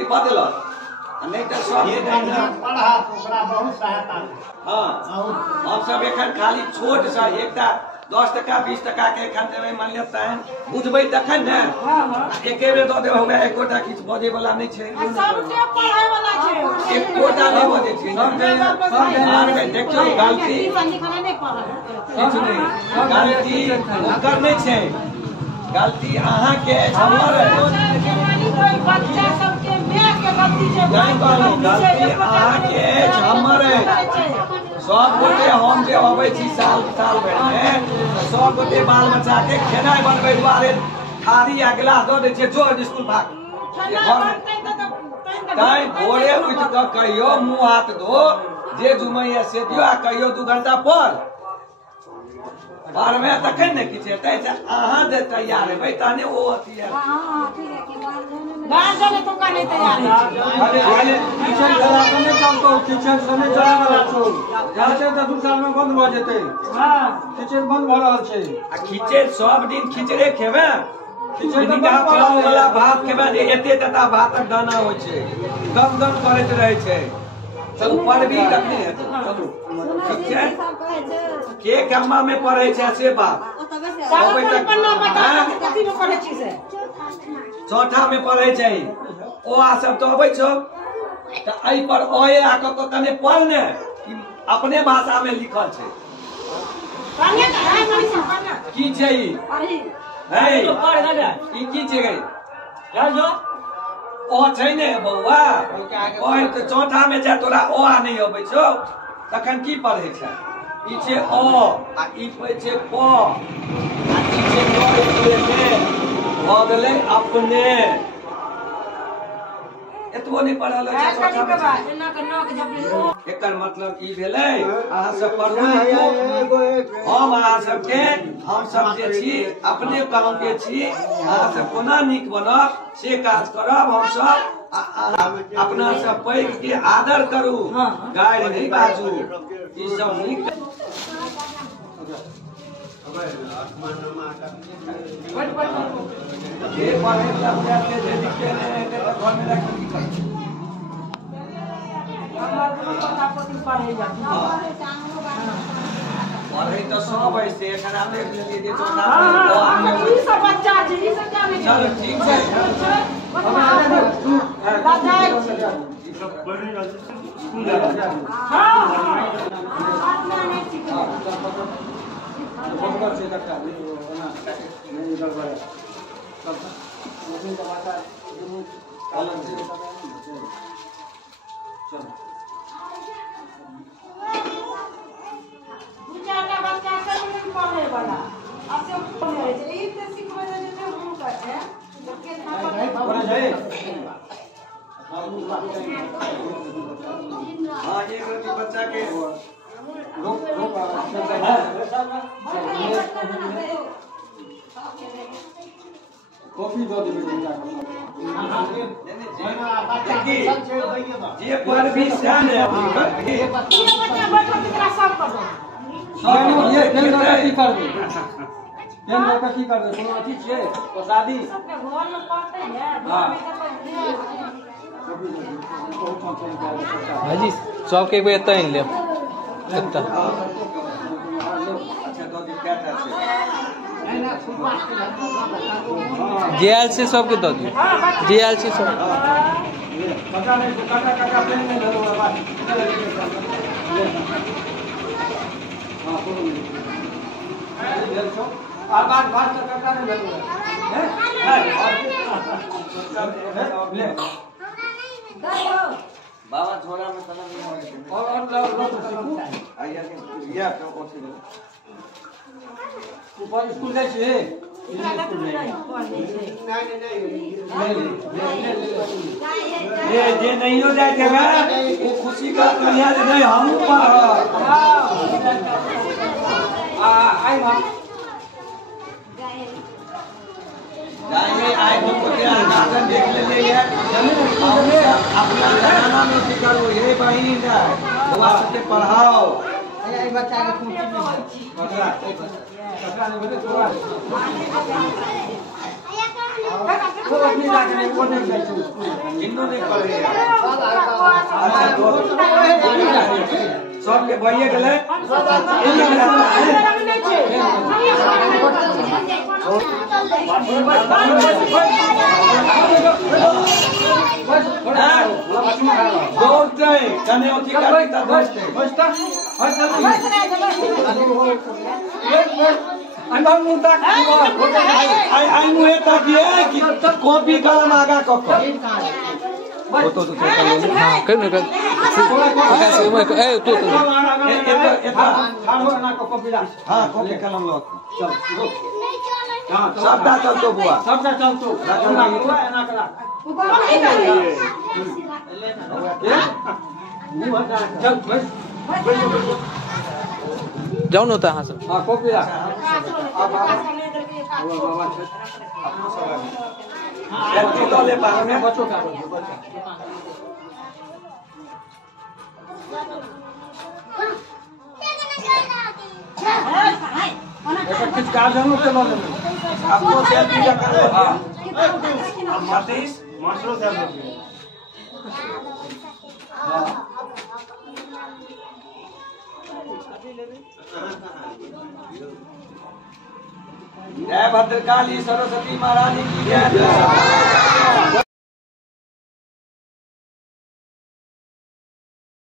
की बदलत नहीं तो सब पढ़ा ओकरा बहुत सहायता। हाँ हम सब एखन खाली छोट सा एकटा 10 टका 20 टका के एखन देबै मान लिअ तहन बुझबै तखन ने एके बेर दऽ देबै एकोटा किछु बजे वाला नहि छै सबके पढ़ाई वाला छै एकोटा नहि बजे छै सब देखियौ गलती किछु नहि गलती ओकर नहि छै गलती अहाँके हमर बच्चा सबके माय के गलती छै गलती अहाँके हमर सब गोटे हम जे अबै छी साल भरि में सब गोटे बाल बच्चा के खेनाइ बनबै दुआरे थारी आ गिलास दऽ दै छियै जो स्कूल भाग तैं भोरे उठि कऽ कहियो मुँह हाथ धो जे जुमैया से दियो आ कहियो 2 घंटा पर बारहवें तखन ने किछु हेतै अहाँ जे तैयार हेबै तहने ओ अथी खिचड़ सब दिन खिचड़े खेबै भात खेबै जे एते तता भातक दाना होइ छै गम गम करैत रहै छै ऊपर भी कखनी हेतै ठीक छै के गम्मा में पढ़े छै से बात चौथा में पढ़े छै ओ आ सब तो अबै छौ त एहि पर ओए आ क कने पढ़ ने अपने भाषा में लिखल छै की छै ई की छै ओ छै ने बौआ ओए त चौथा में जा तोरा ओ आ नहीं अबै छौ तखन की पढ़े छै ई छै अ आ ई छै प आ ई छै भऽ गेलै अपने एतबो नहीं पढ़ल छै एकर मतलब ई भेलै अहाँ सब पढ़ू हम अहाँ सबके हम सब जे छी अपने गाँव के छी अहाँ सब कोना नीक बनब से काज करब हम सब अपना सब पैघ के आदर करू गारि नहीं बाजू ई सब नीक जे पढ़े के जे लिखे ने त घर में रख के खाई पढ़े तो सब ऐसे एखन हम देख लेलिए जे तोरा ई सब बच्चा छै ई सब जाने चलो ठीक छै दादा ई सब पढ़े स्कूल हां आत्मा नहीं सीखे बहुत से तक नहीं गड़बड़ सब मशीन का भाषा अलग से चलो दूसरा बच्चा सब नहीं पढ़े वाला अब से पढ़े छै ई त सिखबै जे हम करते के ना पढ़े जाए हां एक रति बच्चा के रोक कॉफी दो दे जे पर भी ध्यान है ये बच्चा बैठो तेरा सब कर दो सब ये की कर दे केन लोग की कर दे कोनो अथी छै प्रसादी सबके घर में पढ़ते हैं भाजी सब के एते इन ले अच्छा दो दिन क्या था डीएलसी सब के दो दियो डीएलसी सब पता नहीं काका प्लेन में ले लो बात हां बोलो ले लो आ बात काका ने ले लो हैं ले बाबा झोला में तना नहीं होने और आइया या तो कौन सी ऊपर स्कूल गए छे ये जे नहीं हो जाए जगह वो खुशी का कन्या नहीं हम ऊपर आई हम जाएंगे आए तो क्या नाटक देख ले अपना जमाना में करो ये बहनी है वो सबके पढ़ाओ ये बच्चा के कुछ नहीं कचरा नहीं बचे थोड़ा इन्होंने करे अच्छा सबके भइए गेलै दौड़ते कने अथी करते त दौड़ते अंदर मुंडा आई मुहे ताकिए कि कॉपी कलम आगा कक फोटो तो हां कर न कर कैसे मैं ए तो एता हां कॉपी कलम लो चल हां सबटा चल तो बुआ सबटा चल तो एना करा चल बस जाओ न ता हां से हां कॉपी ला एती तो ले पार में बच्चों का कुछ काज हम लोग चलो आपको सेल्फी का कर हां मातीस मास्टर साहब जय भद्रकाली सरस्वती महारानी की जय।